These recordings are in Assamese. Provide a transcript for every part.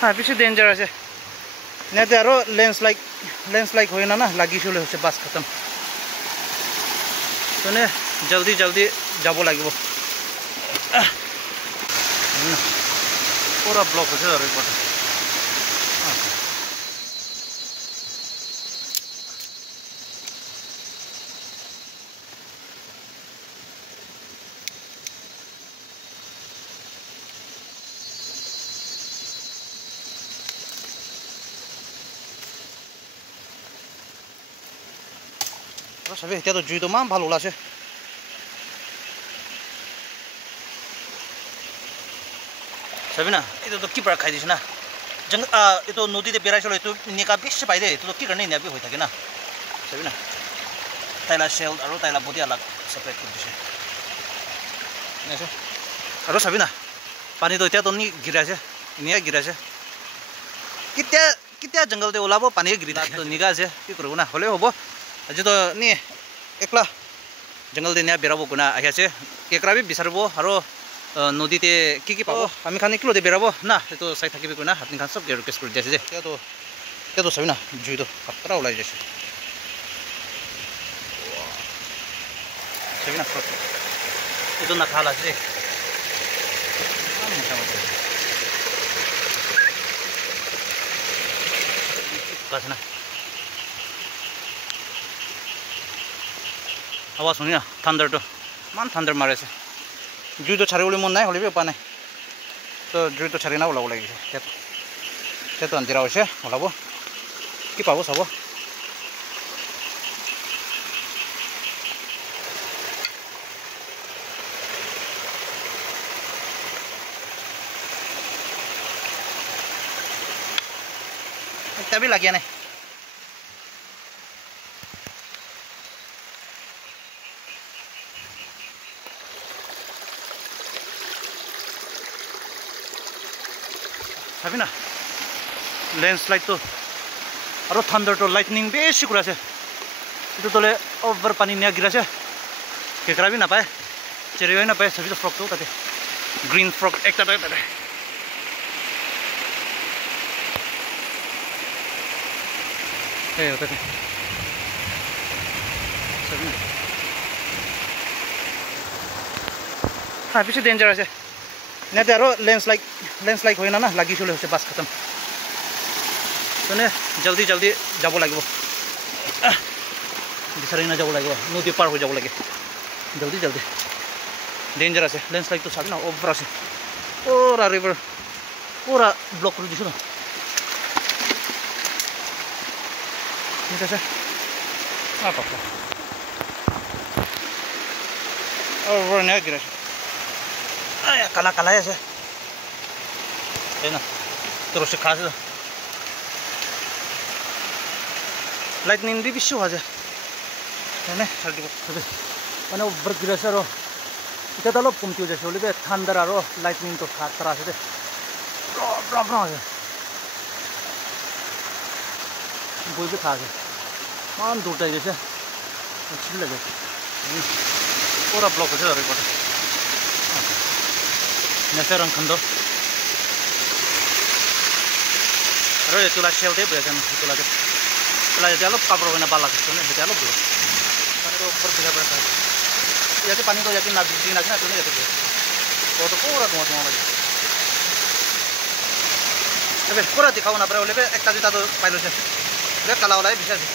हाँ पीछे डेंजर আছে নেতে আৰু লেন্সলাইড হৈ না লাগি চলে হৈছে বাস খতম তনে জলদি যাব লাগিব পুরা ব্লক হৈছে আৰু এইপট সবে এতিয়া তো জুইটো মান ভাল ওলাছে সবে না এটা তো কি পারা খাই দিছ না জঙ্গল এটা নদীতে বেড়াইছিল এটা নিকা বেশি পাই দে এটা তো কি কারণে নিয়াবি হই থাকে না সবে না তাইলা শেল আৰু তাইলা বডি আলাগ সেপাৰেট কৰি দিছে নেছে আৰু সবে না পানী তো এতিয়া তো নি গিৰাছে নিয়া গিৰাছে কিতিয়া জঙ্গলতে ওলাব পানী গিৰি তো নিগা আছে কি কৰিব না হলে হ'ব আজি তো নি একলা জঙ্গল দিনে বেৰাব গুনা আহি আছে কেকৰা বি বিচাৰিব আৰু নদীতে কি পাব আমি খান কিলোতে বেৰাব না এটো চাই থাকিবি গুনা আপনি খান সব ৰিকুৱেষ্ট কৰি দিছে যে তেতো চাবি না জুইটো কাপৰা ওলাই যাইছে চাবি না এটো না খাল আছে কাছে না आवाज सुनिया थंडर तो मान थंडर मारे से जुई तो छाड़ी मन ना हले पा ना तो जुई तो छाड़ी ना ओलाब लगे तो अंधेरा से ओलाब कि पाब चाब एक भी लगे ना ना लैंडस्लाइड तो और थंडर तो लाइटनिंग बेसि कुरा छे इतो तले ओभर पानी निया गिरा छे केकरा भी ना पाए चेरी भी ना पाए सभी तो फ्रॉक तो ताते ग्रीन फ्रॉक एकटा ताते ए ताते सभी ना हाँ पीछे डेंजर আছে নেতে আৰু লেন্সলাইড হৈ না লাগি চলে হৈছে বাস খতম তনে জলদি যাব লাগিব বিচাৰি না যাব লাগিব নদী পাৰ হৈ যাব লাগে জলদি ডেঞ্জাৰ আছে লেন্সলাইড তো চাবি না ওভাৰ আছে পুৰা ৰিভাৰ পুৰা ব্লক কৰি দিছো না ঠিক আছে পাপা ওভাৰ নে গিৰা काला काला ऐसे है ना तो से खास लाइटनिंग भी बिशु हो जाए है ना मैंने ऊपर गिरा से रो इतना तो लोग कमती हो जाए बोले ठंडर और लाइटनिंग तो खास तरह से प्रॉब्लम हो जाए कोई भी खास है मान दूर जाए जैसे अच्छी लगे पूरा ब्लॉक हो जाए रिपोर्ट नेचर खंदो और ये तुला शेल दे बेजन तुला ये अलग कापड़ होना बाला किसने बेटे अलग बोलो पानी तो ऊपर बिगा पड़ता है ये पानी तो जाके ना बिजली ना तो नहीं जाते तो पूरा धुआं लगे अबे पूरा दिखाओ ना पड़े बोले एक ताजी तो पाइलो से ले काला वाला है बिशा से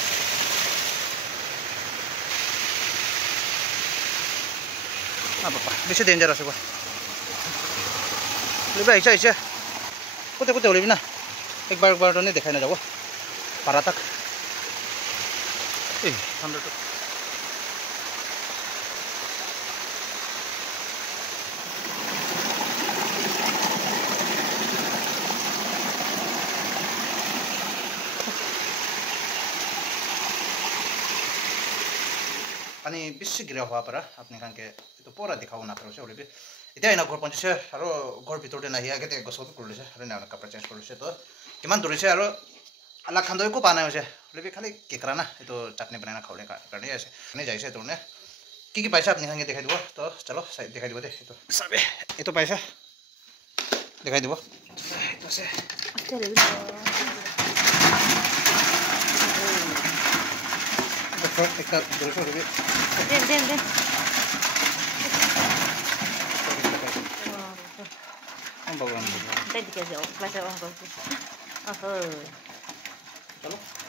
हां पापा बेसी डेंजर আছে গো लेबे ऐसे कुते ओले भी ना एक बार तो नहीं देखा ना जाओ पारा तक ठंडा तो पानी बेसि गिरा हुआ परा अपने कान के तो पूरा दिखाओ ना पड़े ओले भी इतना ना घर पहुँचे और घर भर ना आगे गस कर कपड़ा चेंज कर किमान दूर से और अलग खान एक पा ना भी खाली केकरा ना ये चाटनी बनाना खाने कारण नहीं जाइए तो कि पाइसे अपनी खाने देखा दी तो चलो देखा दी दे तो सब ये तो पाइसे देखा दी Astaga, den. Ang bago. Tadi kasi, klase ako. Chalo.